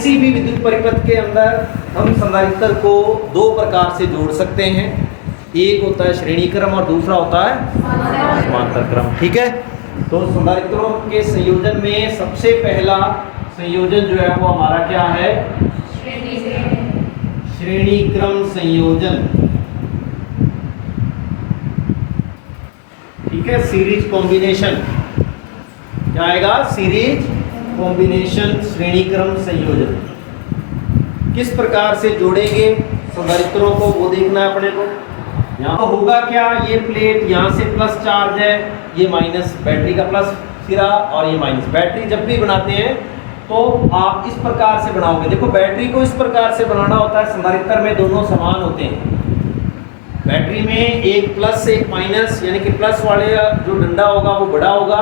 किसी भी विद्युत परिपथ के अंदर हम संधारित्र को दो प्रकार से जोड़ सकते हैं। एक होता है श्रेणी क्रम और दूसरा होता है समांतर क्रम। ठीक है, तो संधारित्रों के संयोजन में सबसे पहला संयोजन जो है वो हमारा क्या है? श्रेणी क्रम संयोजन। ठीक है, सीरीज कॉम्बिनेशन। क्या आएगा? सीरीज कॉम्बिनेशन श्रेणी क्रम संयोजन। किस प्रकार से जोड़ेंगे संधारित्रों को वो देखना है अपने को। यहाँ होगा क्या, ये प्लेट यहाँ से प्लस चार्ज है, ये माइनस बैटरी का प्लस सिरा और ये माइनस। बैटरी जब भी बनाते हैं तो आप इस प्रकार से बनाओगे। देखो बैटरी को इस प्रकार से बनाना होता है, संधारित्र में दोनों समान होते हैं। बैटरी में एक प्लस एक माइनस, यानी कि प्लस वाले जो डंडा होगा वो बड़ा होगा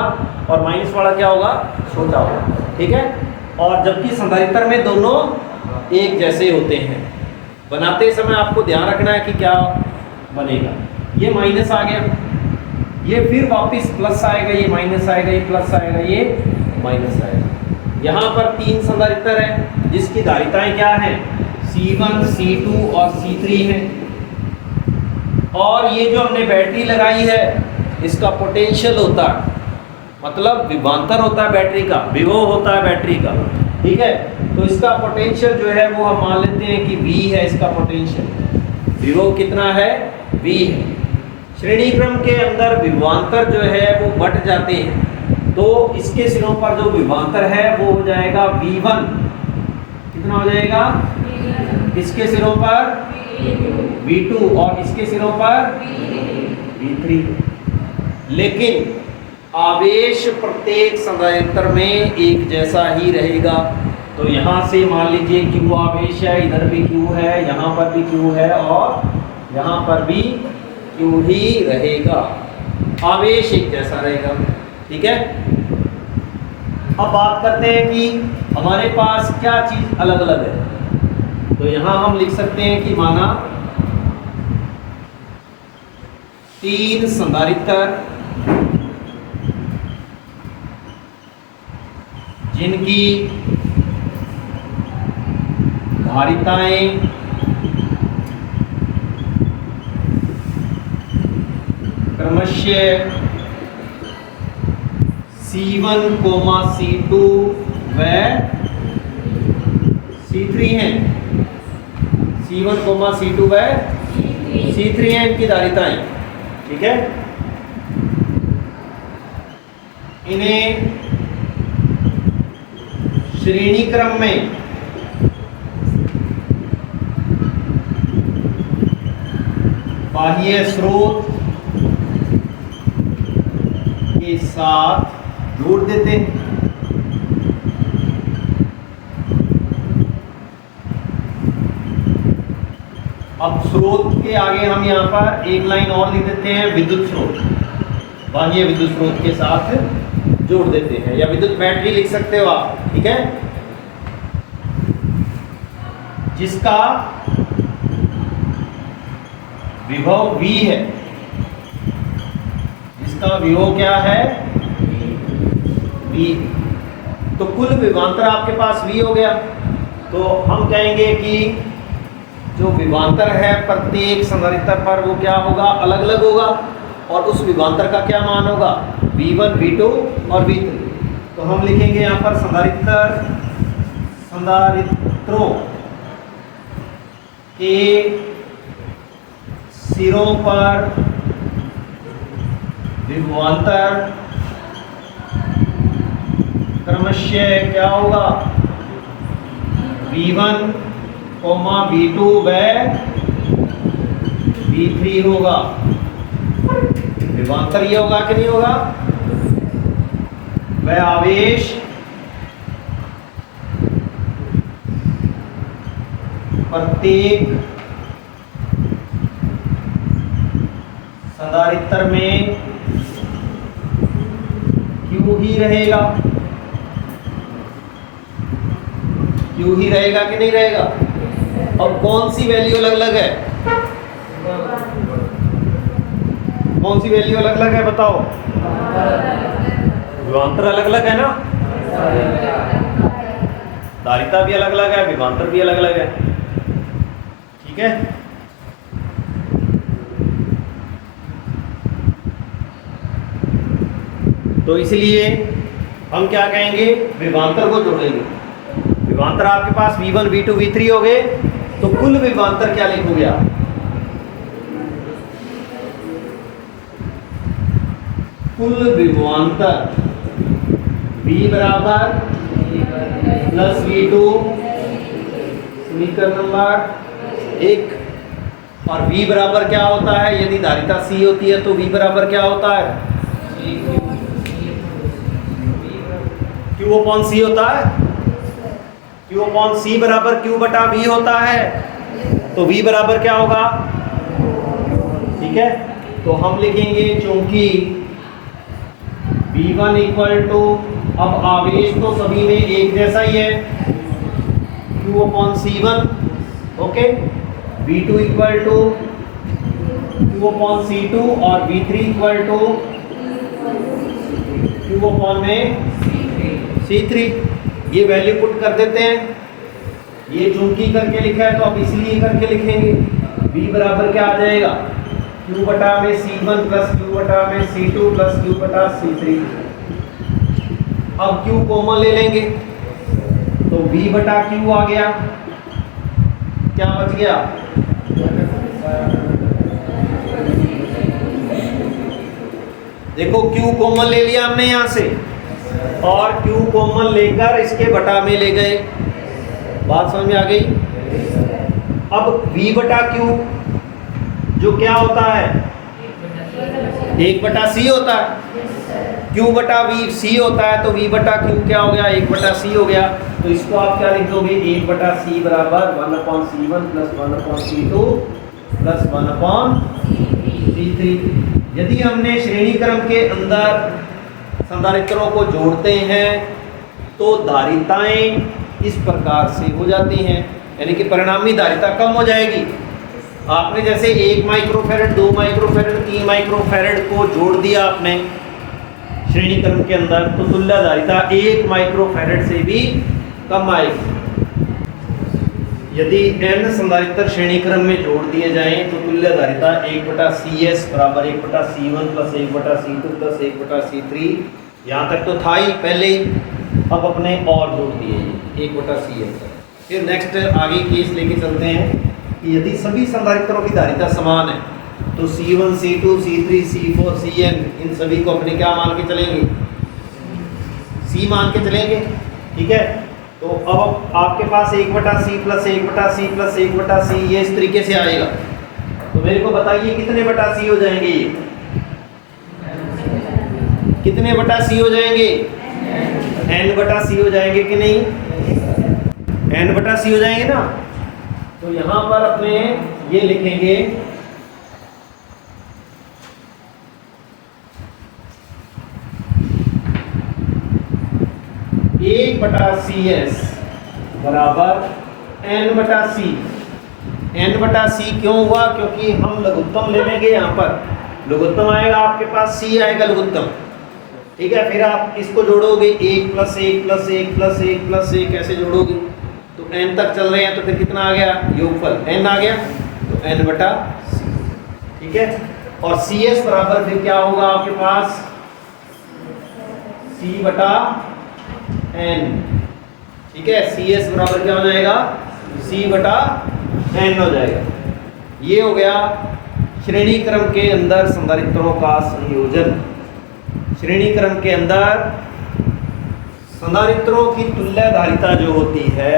और माइनस वाला क्या होगा? छोटा होगा। ठीक है, और जबकि संधारित्र में दोनों एक जैसे होते हैं। बनाते समय आपको ध्यान रखना है कि क्या बनेगा। ये माइनस आ गया, ये फिर वापस प्लस आएगा, ये माइनस आएगा, ये प्लस आएगा, ये माइनस आएगा। यहाँ पर तीन संधारित्र हैं जिसकी धारिताएं क्या हैं? C1, C2 और C3 हैं। और ये जो हमने बैटरी लगाई है इसका पोटेंशियल होता है, मतलब विभवांतर होता है बैटरी का, विभव होता है बैटरी का। ठीक है, तो इसका पोटेंशियल जो है वो हम मान लेते हैं कि V है। इसका पोटेंशियल विभव कितना है? V है। श्रेणी क्रम के अंदर विभवांतर जो है वो बट जाते हैं, तो इसके सिरों पर जो विभवांतर है वो हो जाएगा V1। कितना हो जाएगा? इसके सिरों पर V2 और इसके सिरों पर V3। लेकिन आवेश प्रत्येक संधारित्र में एक जैसा ही रहेगा। तो यहाँ से मान लीजिए Q आवेश है, इधर भी Q है, यहाँ पर भी Q है और यहाँ पर भी Q ही रहेगा। आवेश एक जैसा रहेगा। ठीक है, अब बात करते हैं कि हमारे पास क्या चीज अलग अलग है। तो यहाँ हम लिख सकते हैं कि माना तीन संधारित्र जिनकी धारिताएं क्रमशः C1, C2 व C3 हैं। C1, C2 व C3 हैं इनकी धारिताएं। ठीक है, इन्हें श्रेणी क्रम में बाह्य स्रोत के साथ जोड़ देते हैं। अब स्रोत के आगे हम यहाँ पर एक लाइन और लिख देते हैं, विद्युत स्रोत, बाह्य विद्युत स्रोत के साथ जोड़ देते हैं, या विद्युत बैटरी लिख सकते हो आप। ठीक है, जिसका विभव V है। जिसका विभव क्या है? V। तो कुल विभवांतर आपके पास V हो गया। तो हम कहेंगे कि जो विभवांतर है प्रत्येक संधारित्र पर वो क्या होगा? अलग अलग होगा। और उस विभवांतर का क्या मान होगा? V1, V2 और V3। तो हम लिखेंगे यहाँ पर संधारित्रों के सिरों पर विभवांतर क्रमशः क्या होगा? V1, V2 व V3 होगा। विभवांतर ये होगा कि नहीं होगा? वह आवेश प्रत्येक संधारित्र में Q ही रहेगा। Q ही रहेगा कि नहीं रहेगा? अब कौन सी वैल्यू अलग अलग है? कौन सी वैल्यू अलग अलग है बताओ? विभवांतर अलग अलग है ना, धारिता भी अलग अलग है, विभवांतर भी अलग अलग है। ठीक है, तो इसलिए हम क्या कहेंगे, विभवांतर को जोड़ेंगे। विभवांतर आपके पास V1 V2 V3 हो गए, तो कुल विभवांतर क्या लिखोगे आप? कुल विभवांतर V बराबर प्लस V2 समीकरण नंबर 1, और V बराबर क्या होता है, यदि धारिता C होती है तो V बराबर क्या होता है, Q अपॉन C होता है। Q अपॉन C बराबर Q बटा V होता है, तो V बराबर क्या होगा, ठीक है। तो हम लिखेंगे चूंकि V1 इक्वल टू, अब आवेश तो सभी में एक जैसा ही है, Q upon C1, okay. V2 equal to Q upon C2 और V3 equal to Q upon में C3। ये वैल्यू पुट कर देते हैं, ये चूंकि करके लिखा है तो अब इसलिए करके लिखेंगे। V बराबर क्या आ जाएगा, Q बटा में C1 प्लस Q बटा में C2 प्लस Q बटा C3। अब Q कॉमन ले लेंगे तो V बटा Q आ गया, क्या बच गया, देखो Q कॉमन ले लिया हमने यहां से, और Q कॉमन लेकर इसके बटा में ले गए। बात समझ में आ गई। अब V बटा Q जो क्या होता है, 1 बटा C होता है। Q बटा V C होता है, तो V बटा Q क्या हो गया, 1 बटा C हो गया। तो इसको आप क्या लिख दोगे, 1 बटा C बराबर 1 upon C1 plus 1 upon C2 plus 1 upon C3। यदि हमने श्रेणी क्रम के अंदर संधारित्रों को जोड़ते हैं तो धारिताएं इस प्रकार से हो जाती हैं, यानी कि परिणामी धारिता कम हो जाएगी। आपने जैसे 1 माइक्रोफैरड, 2 माइक्रोफैरड, 3 माइक्रोफैरड को जोड़ दिया आपने श्रेणी क्रम के अंदर, तो तुल्य धारिता 1 माइक्रोफैरड से भी कम आएगी। यदि n संधारित्र श्रेणी क्रम में जोड़ दिए जाएं तो तुल्य धारिता 1 बटा CS बराबर 1 बटा C1 प्लस 1 बटा C2 प्लस 1 बटा C3, यहाँ तक तो था ही पहले ही, अब अपने और जोड़ दिए 1 बटा CS। फिर नेक्स्ट आगे केस लेके चलते हैं कि यदि सभी संधारित्रों की धारिता समान है तो C1 C2 C3 C4 Cn इन सभी को अपने क्या मान के चलेंगे, C मान के चलेंगे, ठीक है। तो अब आपके पास 1 बटा C प्लस 1 बटा C प्लस 1 बटा C ये इस तरीके से आएगा। तो मेरे को बताइए कितने बटा C हो जाएंगे, ये कितने बटा C हो जाएंगे, n बटा C हो जाएंगे कि नहीं, n बटा C हो जाएंगे ना। तो यहां पर अपने ये लिखेंगे 1 बटा CS बराबर n बटा C। n बटा C क्यों हुआ, क्योंकि हम लघुत्तम ले लेंगे, यहाँ पर लघुत्तम आएगा आपके पास, C आएगा लघुत्तम, ठीक है। फिर आप इसको जोड़ोगे 1 प्लस 1 प्लस 1 प्लस 1 प्लस 1 ऐसे जोड़ोगे तो n तक चल रहे हैं, तो फिर कितना आ गया, योगफल n आ गया, तो n बटा C, ठीक है। और CS बराबर फिर क्या होगा आपके पास, C बटा n, ठीक है। CS बराबर क्या हो जाएगा, C बटा n हो जाएगा। ये हो गया श्रेणी क्रम के अंदर संधारित्रों का संयोजन। श्रेणी क्रम के अंदर संधारित्रों की तुल्य धारिता जो होती है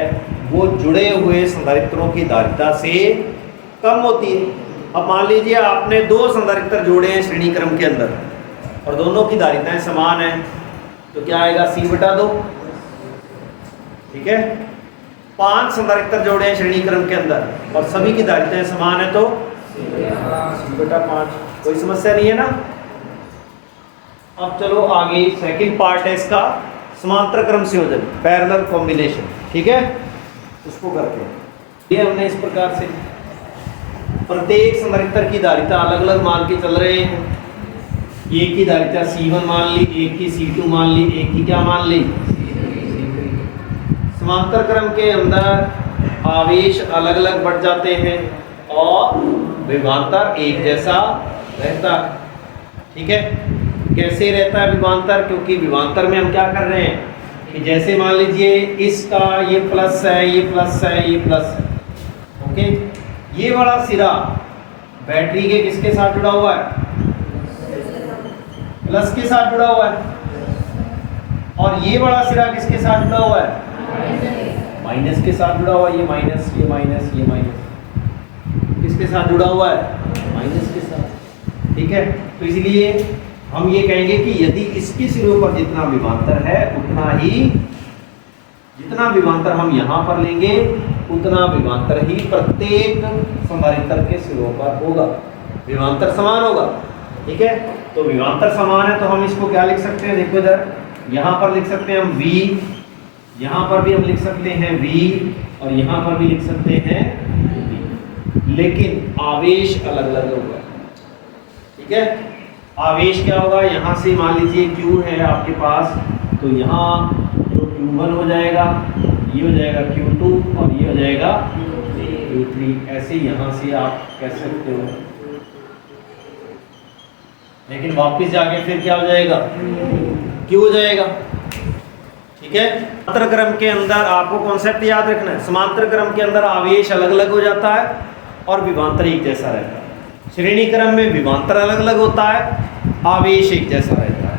वो जुड़े हुए संधारित्रों की धारिता से कम होती है। अब मान लीजिए आपने 2 संधारित्र जोड़े हैं श्रेणी क्रम के अंदर और दोनों की धारिताएं समान हैं, तो क्या आएगा, C बटा 2, ठीक है। 5 संधारित्र जोड़े हैं श्रेणी क्रम के अंदर और सभी की धारिताएं समान है, तो C बटा 5, कोई समस्या नहीं है ना। अब चलो आगे सेकंड पार्ट है इसका, समांतर क्रम संयोजन, पैरेलल कॉम्बिनेशन, ठीक है। उसको करते हैं, ये हमने इस प्रकार से प्रत्येक संधारित्र की धारिता अलग अलग मान के चल रहे हैं। एक की धारिता C1 मान ली, एक की C2 मान ली, एक की क्या मान ली, समांतर क्रम के अंदर आवेश अलग अलग बढ़ जाते हैं और विभवांतर एक जैसा रहता है। ठीक है, कैसे रहता है विभवांतर? क्योंकि विभवांतर में हम क्या कर रहे हैं कि जैसे मान लीजिए इसका ये प्लस है, ये प्लस है, ये प्लस है। ओके, ये वाला सिरा बैटरी के किसके साथ जुड़ा हुआ है? प्लस के साथ जुड़ा हुआ है। और ये वाला सिरा किसके साथ जुड़ा हुआ है? माइनस के साथ जुड़ा हुआ है। ये माइनस, ये माइनस, ये माइनस किसके साथ जुड़ा हुआ है? माइनस के साथ। ठीक है, तो इसलिए हम ये कहेंगे कि यदि इसके सिरों पर जितना विभवांतर है उतना ही, जितना विभवांतर हम यहाँ पर लेंगे उतना विभवांतर ही प्रत्येक संधारित्र के सिरों पर होगा। विभवांतर समान होगा। ठीक है, तो विभवांतर समान है तो हम इसको क्या लिख सकते हैं? देखो इधर, यहाँ पर लिख सकते हैं हम V, यहाँ पर भी हम लिख सकते हैं V और यहाँ पर भी लिख सकते हैं V, लेकिन आवेश अलग अलग होगा। ठीक है, आवेश क्या होगा? यहाँ से मान लीजिए Q है आपके पास, तो यहाँ जो Q1 हो जाएगा, ये हो जाएगा Q2 और ये हो जाएगा Q3। ऐसे यहाँ से आप कह सकते हो, लेकिन वापस जाके फिर क्या हो जाएगा? Q हो जाएगा। ठीक है, समांतर क्रम के अंदर आपको कॉन्सेप्ट याद रखना है, समांतर क्रम के अंदर आवेश अलग अलग हो जाता है और विभवांतर एक जैसा रहता है। श्रेणी क्रम में विभवांतर अलग अलग होता है, आवेश एक जैसा रहता है।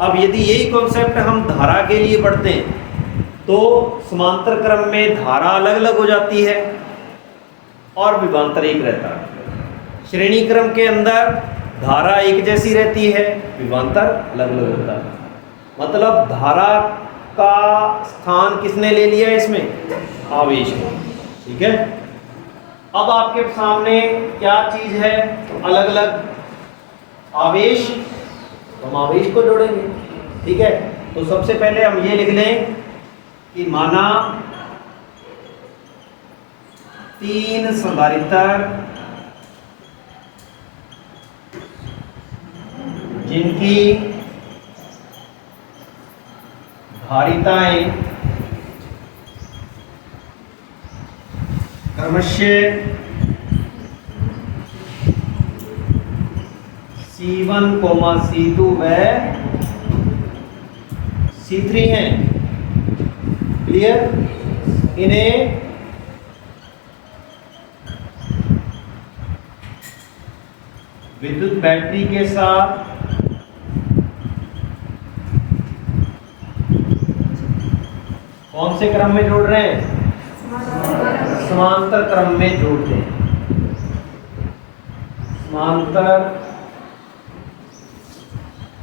अब यदि यही कॉन्सेप्ट हम धारा के लिए पढ़ते हैं तो समांतर क्रम में धारा अलग अलग हो जाती है और विभवांतर एक रहता है। श्रेणी क्रम के अंदर धारा एक जैसी रहती है, विभवांतर अलग अलग होता है। मतलब धारा का स्थान किसने ले लिया है इसमें? आवेश ने। ठीक है, अब आपके सामने क्या चीज है? अलग अलग आवेश, तो हम आवेश को जोड़ेंगे। ठीक है, तो सबसे पहले हम ये लिख लें कि माना 3 संधारित्र जिनकी धारिताएं क्रमशः C1, C2 व C3 हैं। क्लियर? इन्हें विद्युत बैटरी के साथ कौन से क्रम में जोड़ रहे हैं? समांतर क्रम में जोड़ते हैं। समांतर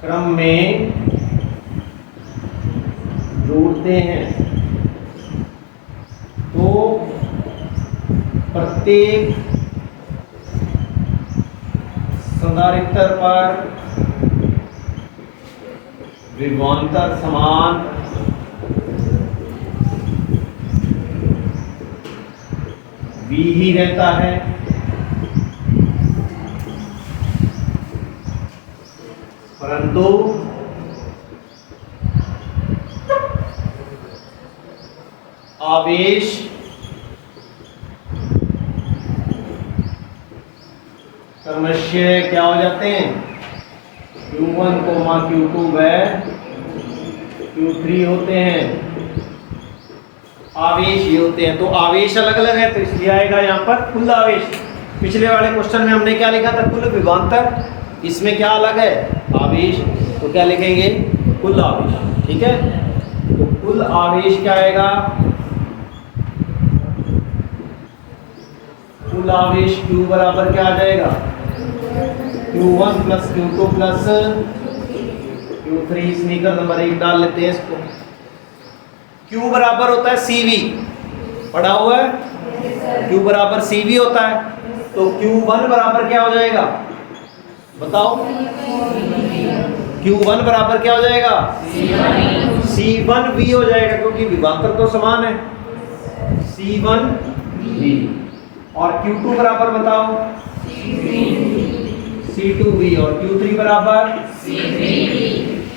क्रम में जोड़ते हैं तो प्रत्येक संधारित्र पर विभवांतर समान V ही रहता है। परंतु आवेश क्रमशः क्या हो जाते हैं? Q1, Q2 व Q3 होते हैं। आवेश ये होते हैं, तो आवेश अलग अलग है तो इसलिए आएगा यहाँ पर कुल आवेश। पिछले वाले क्वेश्चन में हमने क्या लिखा था? कुल विभवांतर। इसमें क्या अलग है? आवेश, तो क्या लिखेंगे? कुल आवेश। ठीक है, तो कुल आवेश क्या आएगा? कुल आवेश Q बराबर क्या आ जाएगा? Q1 plus Q2 plus Q3। समीकरण नंबर 1 डाल लेते हैं इसको। Q बराबर होता है CV, पढ़ा हुआ है? Q बराबर CV होता है, तो Q1 बराबर क्या हो जाएगा? बताओ। Q1 बराबर क्या हो जाएगा? C1V हो जाएगा, क्योंकि विभवांतर तो समान है। C1V। और Q2 बराबर बताओ? C2V। और Q3 बराबर?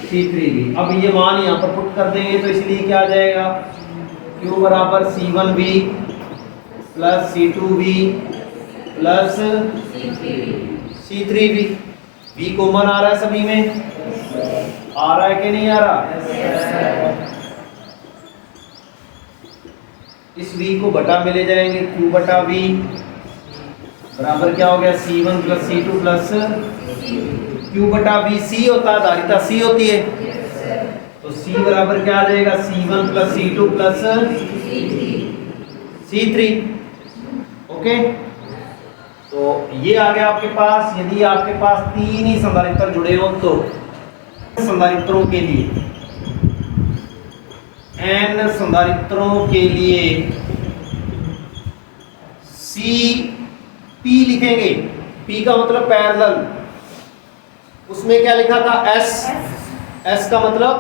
C3V। अब ये मान यहाँ पर पुट कर देंगे तो इसलिए क्या आ जाएगा? Q बराबर C1V plus C2V plus C3V। V common आ रहा है सभी में, आ रहा है कि नहीं आ रहा? इस V को बटा में ले जाएंगे, Q बटा V बराबर क्या हो गया? C1 plus C2 plus Q बटा V। C होता है, धारिता C होती है, तो C बराबर क्या आ जाएगा? C1 plus C2 plus C3। Okay, तो ये आ गया आपके पास। यदि आपके पास तीन ही संधारित्र जुड़े हो तो संधारित्रों के लिए, n संधारित्रों के लिए P लिखेंगे। P का मतलब पैरेलल, उसमें क्या लिखा था? S का मतलब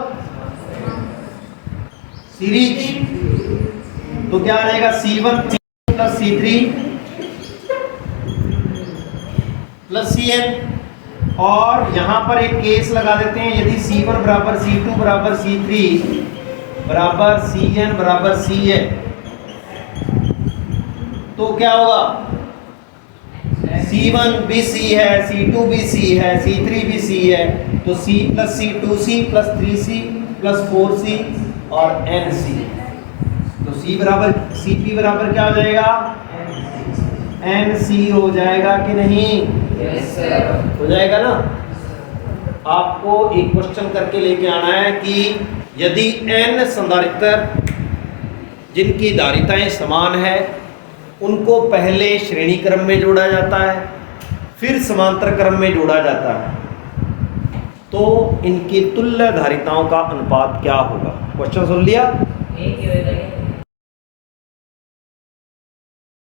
सीरीज, तो क्या आ जाएगा? C1 plus C3 plus Cn। और यहां पर एक केस लगा देते हैं, यदि C1 बराबर C2 बराबर C3 बराबर Cn बराबर C है, तो क्या होगा? C1 भी C है, C2 भी C है, C3 भी C है, तो C plus C 2C plus 3C plus 4C और NC। तो C बराबर Cp बराबर क्या हो जाएगा? NC हो जाएगा कि नहीं? हो जाएगा ना। आपको एक क्वेश्चन करके लेके आना है कि यदि n संधारित्र जिनकी धारिताएं समान है उनको पहले श्रेणी क्रम में जोड़ा जाता है, फिर समांतर क्रम में जोड़ा जाता है, तो इनकी तुल्य धारिताओं का अनुपात क्या होगा? क्वेश्चन सुन लिया?